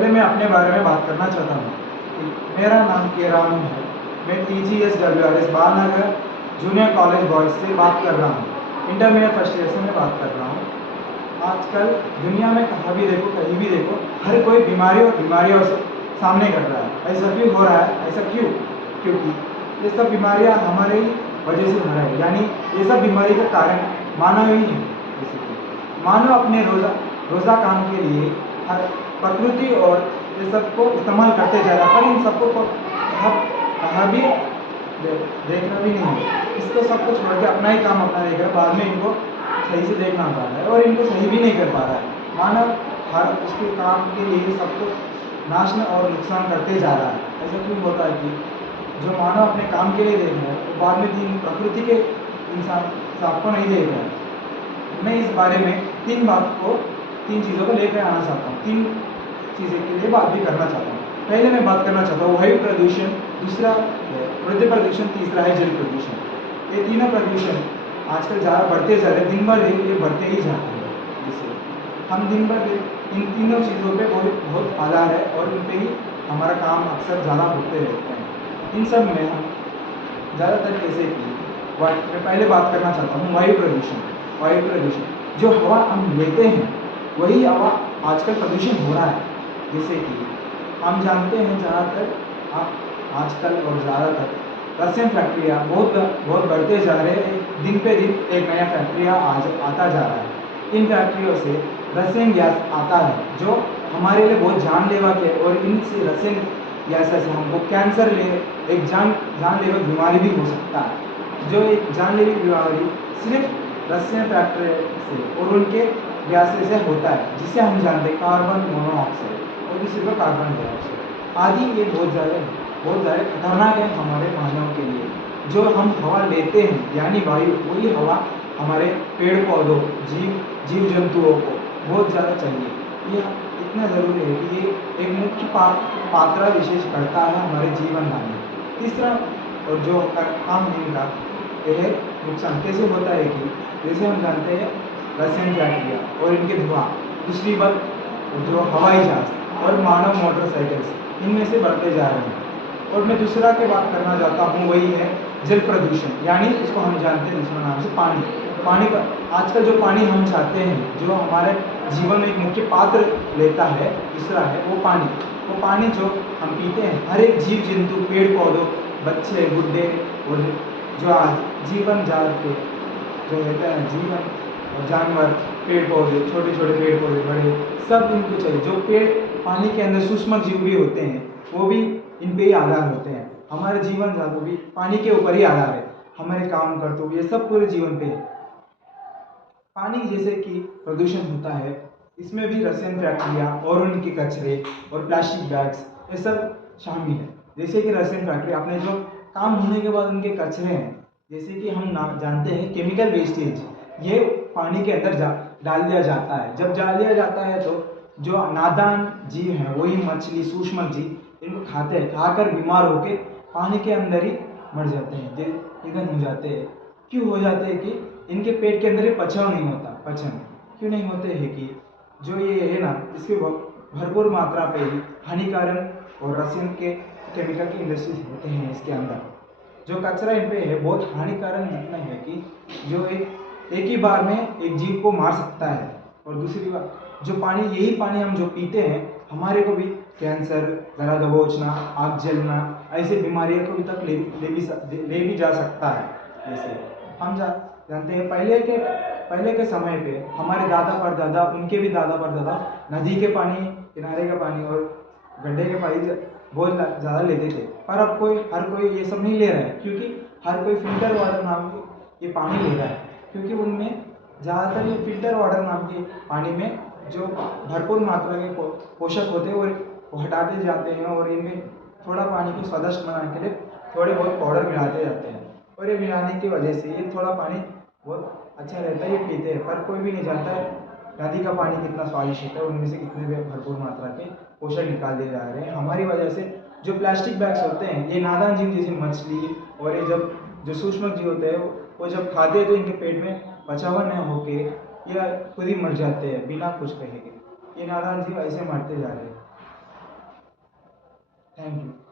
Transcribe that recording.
पहले मैं अपने बारे में बात करना चाहता हूँ। मेरा नाम के राम है। मैं TGSWRS Balanagar junior college boys से बात कर रहा हूँ। इंटरमीडिएट फर्स्ट ईयर से मैं बात कर रहा हूँ। आजकल दुनिया में कहीं भी देखो हर कोई बीमारियों से सामने कर रहा है। ऐसा क्यों हो रहा है? ऐसा क्यों? क्योंकि ये सब बीमारियाँ हमारे ही वजह से हो रहा है। यानी ये सब बीमारी का कारण मानव ही है। मानव अपने रोज़ा काम के लिए हर प्रकृति और ये सब को इस्तेमाल करते जा रहा है, पर इन सबको कहाँ भी देखना भी नहीं है। इसको सबको छोड़ के अपना ही काम अपना देख रहा है, बाद में इनको सही से देख ना पा रहा है और इनको सही भी नहीं कर पा रहा है। मानव हर उसके काम के लिए सबको नाश और नुकसान करते जा रहा है। ऐसा क्यों होता है कि जो मानव अपने काम के लिए देख रहा है वो बाद में प्रकृति के इंसान सबको नहीं देख रहा है। मैं इस बारे में तीन चीज़ों को लेकर आना चाहता हूँ। तीन चीज़ें के लिए बात भी करना चाहता हूँ। पहले मैं बात करना चाहता हूँ वायु प्रदूषण, दूसरा मृदा प्रदूषण, तीसरा है जल प्रदूषण। ये तीनों प्रदूषण आजकल ज़्यादा बढ़ते जा रहे हैं, दिन बर दिन ये बढ़ते ही जाते हैं। जैसे हम दिन बर दिन इन तीनों चीज़ों पे बहुत आधार है और उन पे ही हमारा काम अक्सर ज़्यादा होते रहते हैं। इन सब में हम ज़्यादातर कैसे कि मैं पहले बात करना चाहता हूँ वायु प्रदूषण। जो हवा हम लेते हैं वही हवा आजकल प्रदूषण हो रहा है। जैसे कि हम जानते हैं ज़्यादातर आजकल और ज़्यादातर रसायन फैक्ट्रियाँ बहुत बढ़ते जा रहे हैं। दिन पे दिन एक नया फैक्ट्रियाँ आता जा रहा है। इन फैक्ट्रियों से रसायन गैस आता है जो हमारे लिए बहुत जानलेवा है और इनसे रसायन गैस से हमको कैंसर एक जानलेवा बीमारी भी हो सकता है। जो एक जानलेवा बीमारी सिर्फ रसायन फैक्ट्री से और उनके गैस से होता है, जिसे हम जानते हैं कार्बन मोनोऑक्साइड और दूसरे को कार्बन डाइऑक्साइड आदि। ये बहुत ज़्यादा खतरनाक है हमारे मानव के लिए। जो हम हवा लेते हैं यानी वायु, वही हवा हमारे पेड़ पौधों जीव जंतुओं को बहुत ज़्यादा चाहिए। ये इतना ज़रूरी है कि ये एक मुख्य पात्र विशेष करता है हमारे जीवन में। तीसरा और जो काम है इनका यह नुकसान कैसे होता है कि जैसे हम जानते हैं रसायन फैक्ट्रियाँ और इनके धुआं, दूसरी बात जो हवाई जहाज और मानव मोटरसाइकिल्स, इनमें से बढ़ते जा रहे हैं। और मैं दूसरा की बात करना चाहता हूँ, वही है जल प्रदूषण, यानी इसको हम जानते हैं दूसरा नाम से पानी पर आजकल जो पानी हम चाहते हैं, जो हमारे जीवन में एक मुख्य पात्र लेता है, दूसरा है वो पानी जो हम पीते हैं। हर एक जीव जंतु, पेड़ पौधों, बच्चे, बुढ़े और जो जीवन जाते जो रहते हैं, जीवन और जानवर, पेड़ पौधे, छोटे छोटे पेड़ पौधे, बड़े, सब इनको चाहिए। जो पेड़ पानी के अंदर सूक्ष्म जीव भी होते हैं वो भी इन पे ही आधार होते हैं। हमारे जीवन जातु भी पानी के ऊपर ही आधार है। हमारे काम करते हुए सब पूरे जीवन पे पानी जैसे कि प्रदूषण होता है, इसमें भी रसायन फैक्ट्रियाँ और उनके कचरे और प्लास्टिक बैग्स ये सब शामिल है। जैसे कि रसायन फैक्ट्री अपने जो काम होने के बाद उनके कचरे हैं, जैसे कि हम जानते हैं केमिकल वेस्टेज, ये पानी के अंदर डाल दिया जाता है। जब डाल दिया जाता है तो जो नादान जीव हैं, वही मछली, सूक्ष्म जीव, इनको खाते हैं, खाकर बीमार होकर पानी के अंदर ही मर जाते हैं, निधन हो जाते हैं। क्यों हो जाते हैं कि इनके पेट के अंदर ही पचन नहीं होता। पचन क्यों नहीं होते हैं कि जो ये है ना, इसके भरपूर मात्रा पे ही हानिकारक और रसायन के केमिकल की इंडस्ट्रीज होते हैं। इसके अंदर जो कचरा इन पे है बहुत हानिकारक इतना है कि जो एक ही बार में एक जीव को मार सकता है। और दूसरी बात, जो पानी, यही पानी हम जो पीते हैं, हमारे को भी कैंसर, गला दबोचना, आग जलना, ऐसे बीमारियों को भी तक ले भी जा सकता है। जैसे हम जानते हैं पहले के समय पे हमारे दादा परदादा, उनके भी दादा परदादा नदी के पानी, किनारे का पानी और गड्ढे के पानी बहुत ज़्यादा लेते थे। पर अब हर कोई ये सब नहीं ले रहा है, क्योंकि हर कोई फिल्टर वाटर नाम के ये पानी ले रहा है। क्योंकि उनमें ज़्यादातर ये फिल्टर वाटर नाम के पानी में जो भरपूर मात्रा के पोषक होते हैं वो हटाते जाते हैं और इनमें थोड़ा पानी को स्वादिष्ट बनाने के लिए थोड़े बहुत पाउडर मिलाते जाते हैं। और ये मिलाने की वजह से ये थोड़ा पानी बहुत अच्छा रहता है, ये पीते हैं। पर कोई भी नहीं जानता नदी का पानी कितना स्वादिष्ट होता है, उनमें से कितने भरपूर मात्रा के पोषक निकाल दिए जा रहे हैं। हमारी वजह से जो प्लास्टिक बैग्स होते हैं, ये नादान जीव जैसे मछली और ये जो सूक्ष्म जीव होते हैं, वो जब खाते हैं तो इनके पेट में पचावा न होके या खुद ही मर जाते हैं बिना कुछ कहे के। ये नादान जीव ऐसे मरते जा रहे हैं। Thank you.